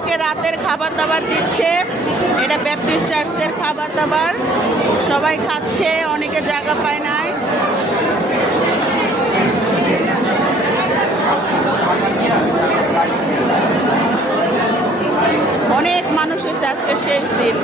আজকে রাতের খাবার দাবার দিচ্ছে, এটা ব্যাপটিস্ট চার্চের খাবার দাবার, সবাই খাচ্ছে, অনেকে জায়গা পায় নাই। অনেক মানুষ হয়েছে, আজকে শেষ দিন।